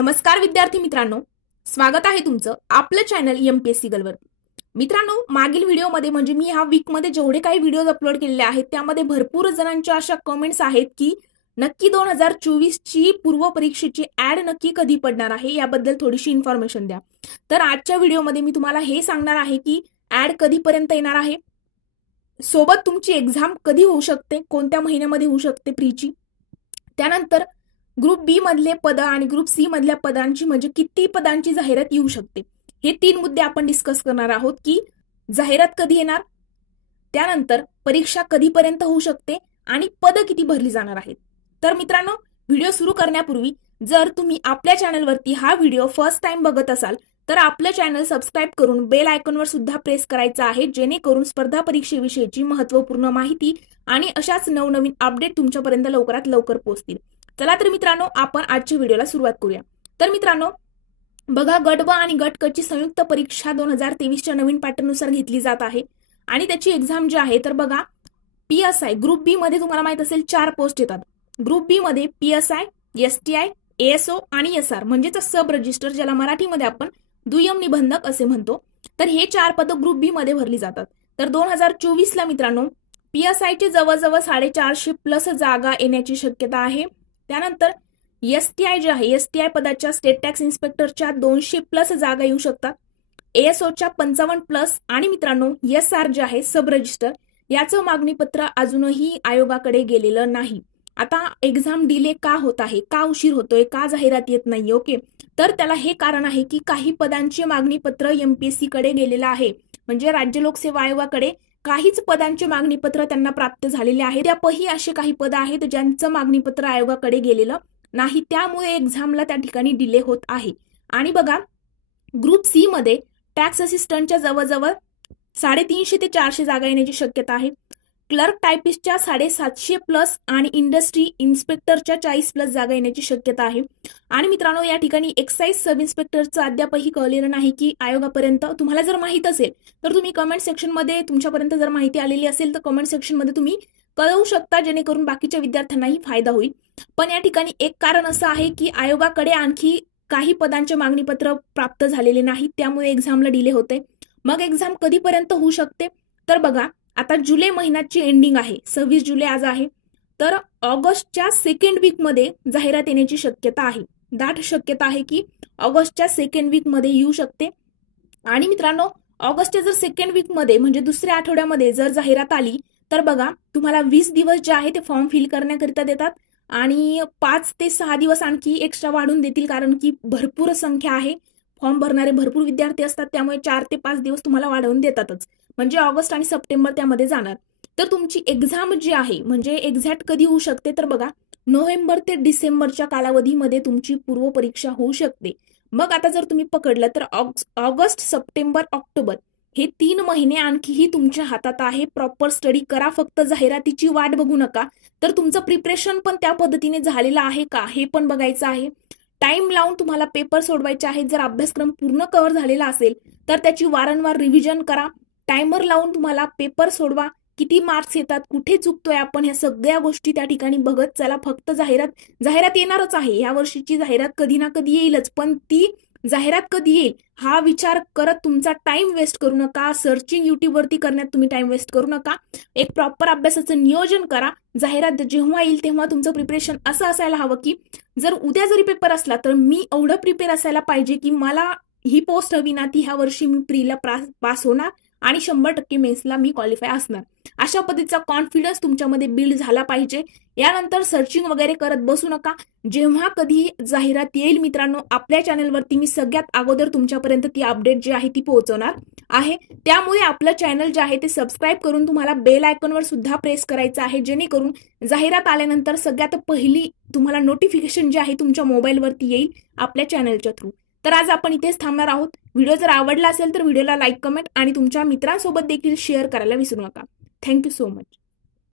नमस्कार विद्यार्थी मित्रांनो, स्वागत आहे तुमचं आपलं चॅनल एमपीएससी गर्लवरती। मित्रांनो, मागील व्हिडिओमध्ये म्हणजे मी ह्या वीकमध्ये जेवढे काही व्हिडिओज अपलोड केलेले आहेत त्यामध्ये भरपूर जणांच्या अशा कमेंट्स आहेत की नक्की 2024 ची पूर्व परीक्षेची ऍड नक्की कधी पडणार आहे याबद्दल थोडीशी इन्फॉर्मेशन द्या। तर आजच्या व्हिडिओमध्ये मी तुम्हाला हे सांगणार आहे की ऍड कधीपर्यंत येणार आहे, सोबत तुमची एक्झाम कधी होऊ शकते, कोणत्या महिन्यामध्ये होऊ शकते प्रीची, त्यानंतर ग्रुप बी मधले पद आणि ग्रुप सी मधल्या पदांची म्हणजे किती पदांची जाहिरात येऊ शकते, हे 3 मुद्दे आपण डिस्कस करणार आहोत की जाहिरात कधी येणार, त्यानंतर परीक्षा कधीपर्यंत होऊ शकते आणि पद किती भरली जाणार आहेत। तर मित्रांनो, व्हिडिओ सुरू करण्यापूर्वी जर तुम्ही आपल्या चॅनलवरती हा व्हिडिओ फर्स्ट टाइम बघत असाल तर आपलं चॅनल सबस्क्राईब करून बेल आयकॉनवर सुद्धा प्रेस करायचं आहे, जेणेकरून स्पर्धा परीक्षेविषयीची महत्त्वपूर्ण माहिती आणि अशाच नवनवीन अपडेट तुमच्यापर्यंत लवकरात लवकर पोहोचतील। चला तर मित्रांनो, आपण आजच्या व्हिडिओला सुरुवात करूया। तर मित्रांनो बघा, गट ब आणि गट क ची संयुक्त परीक्षा 2023 च्या नवीन पॅटर्ननुसार घेतली जात आहे आणि त्याची एक्झाम जी आहे तर बघा, पीएसआय ग्रुप बी मध्ये तुम्हाला माहित असेल 4 पोस्ट येतात। ग्रुप बी मध्ये पीएसआय, एसटीआय, एएसओ आणि एसआर म्हणजेच सब रजिस्टर, ज्याला मराठीमध्ये आपण दुय्यम निबंधक असे म्हणतो। तर हे 4 पद ग्रुप बी मध्ये भरली जातात। तर 2024 ला मित्रांनो पीएसआय चे जवळजवळ 450 प्लस जागा येण्याची शक्यता आहे। त्यानंतर एसटीआय जे आहे, एसटीआय पदाच्या स्टेट टॅक्स इन्स्पेक्टरच्या 200 प्लस जागा येऊ शकतात, एएसओच्या 55 प्लस आणि मित्रांनो एसआर जे आहे सब रजिस्टर, याचं मागणीपत्र अजूनही आयोगाकडे गेलेलं नाही। आता एक्झाम डिले का होत आहे, का उशीर होतोय, का जाहिरात येत नाही, ओके, तर त्याला हे कारण आहे की काही पदांचे मागणीपत्र एमपीएससी कडे गेलेलं आहे, म्हणजे राज्य लोकसेवा आयोगाकडे काहीच पदांचे मागणीपत्र त्यांना प्राप्त झालेले आहे। त्यापैकी असे काही पद आहेत ज्यांचं मागणीपत्र आयोगाकडे गेलेलं नाही, त्यामुळे एक्झामला त्या ठिकाणी डिले होत आहे। आणि बघा, ग्रुप सी मध्ये टॅक्स असिस्टंटच्या जवळजवळ 350 ते 400 जागा येण्याची शक्यता आहे, क्लर्क टायपिस्टच्या 750 प्लस आणि इंडस्ट्री इन्स्पेक्टरच्या 40 प्लस जागा येण्याची शक्यता आहे। आणि मित्रांनो या ठिकाणी एक्साइज सब इन्स्पेक्टरचं अद्यापही कळलेलं नाही की आयोगापर्यंत, तुम्हाला जर माहित असेल तर तुम्ही कमेंट सेक्शन मध्ये, तुमच्यापर्यंत जर माहिती आलेली असेल तर कमेंट सेक्शन मध्ये तुम्ही कळवू शकता, जेणेकरून बाकीच्या विद्यार्थ्यांनाही फायदा होईल। पण या ठिकाणी एक कारण असं आहे की आयोगाकडे आणखी काही पदांचे मागणीपत्र प्राप्त झालेले नाही, त्यामुळे एक्झामला डिले होते। मग एक्झाम कधीपर्यंत होऊ शकते, तर बघा आता जुलै महिन्याची एंडिंग आहे, 26 जुलै आज आहे, तर ऑगस्टच्या सेकंड वीक मध्ये जाहिरात येण्याची शक्यता आहे, दाट शक्यता आहे की ऑगस्टच्या सेकंड वीक मध्ये येऊ शकते। आणि मित्रांनो ऑगस्टच्या जर सेकंड वीक मध्ये म्हणजे दुसऱ्या आठवड्यामध्ये जर जाहिरात आली तर बघा तुम्हाला 20 दिवस जे आहे ते फॉर्म फिल करण्याकरिता देतात आणि 5 ते 6 दिवस आणखी एक्स्ट्रा वाढून देतील, कारण की भरपूर संख्या आहे, फॉर्म भरणारे भरपूर विद्यार्थी असतात, त्यामुळे 4 ते 5 दिवस तुम्हाला वाढवून देतातच, म्हणजे ऑगस्ट आणि सप्टेंबर त्यामध्ये जाणार। तर तुमची एक्झाम जी आहे म्हणजे एक्झॅक्ट कधी होऊ शकते, तर बघा नोव्हेंबर ते डिसेंबरच्या कालावधीमध्ये तुमची पूर्व परीक्षा होऊ शकते। मग आता जर तुम्ही पकडलं तर ऑगस्ट, सप्टेंबर, ऑक्टोबर हे 3 महिने आणखीही तुमच्या हातात आहे। प्रॉपर स्टडी करा, फक्त जाहिरातीची वाट बघू नका, तर तुमचं प्रिपरेशन पण त्या पद्धतीने झालेलं आहे का हे पण बघायचं आहे। टाइम लावून तुम्हाला पेपर सोडवायचे आहेत, जर अभ्यासक्रम पूर्ण कव्हर झालेला असेल तर त्याची वारंवार रिव्हिजन करा, टायमर लावून तुम्हाला पेपर सोडवा, किती मार्क्स येतात, कुठे चुकतोय आपण, ह्या सगळ्या गोष्टी त्या ठिकाणी बघत चला। फक्त जाहिरात येणारच आहे, या वर्षीची जाहिरात कधी ना कधी येईलच, पण ती जाहिरात कधी येईल हा विचार करत तुमचा टाइम वेस्ट करू नका, सर्चिंग युट्यूबवरती करण्यात तुम्ही टाइम वेस्ट करू नका, एक प्रॉपर अभ्यासाचं नियोजन करा। जाहिरात जेव्हा येईल तेव्हा तुमचं प्रिपरेशन असं असायला हवं की जर उद्या जरी पेपर असला तर मी एवढं प्रिपेअर असायला पाहिजे की मला ही पोस्ट हवी ना, ती ह्या वर्षी मी प्रीला पास होणार आणि 100% मेन्सला मी क्वालिफाय असणार, अशा पद्धतीचा कॉन्फिडन्स तुमच्यामध्ये बिल्ड झाला पाहिजे। यानंतर सर्चिंग वगैरे करत बसू नका, जेव्हा कधी जाहिरात येईल मित्रांनो आपल्या चॅनलवरती मी सगळ्यात अगोदर तुमच्यापर्यंत ती अपडेट जी आहे ती पोहोचवणार आहे। त्यामुळे आपलं चॅनल जे आहे ते सबस्क्राईब करून तुम्हाला बेल आयकॉनवर सुद्धा प्रेस करायचं आहे, जेणेकरून जाहिरात आल्यानंतर सगळ्यात पहिली तुम्हाला नोटिफिकेशन जी आहे तुमच्या मोबाईलवरती येईल आपल्या चॅनलच्या थ्रू। तर आज आपण इथेच थांबणार आहोत। व्हिडिओ जर आवडला असेल तर व्हिडिओला लाईक, कमेंट आणि तुमच्या मित्रांसोबत देखील शेअर करायला विसरू नका। Thank you so much.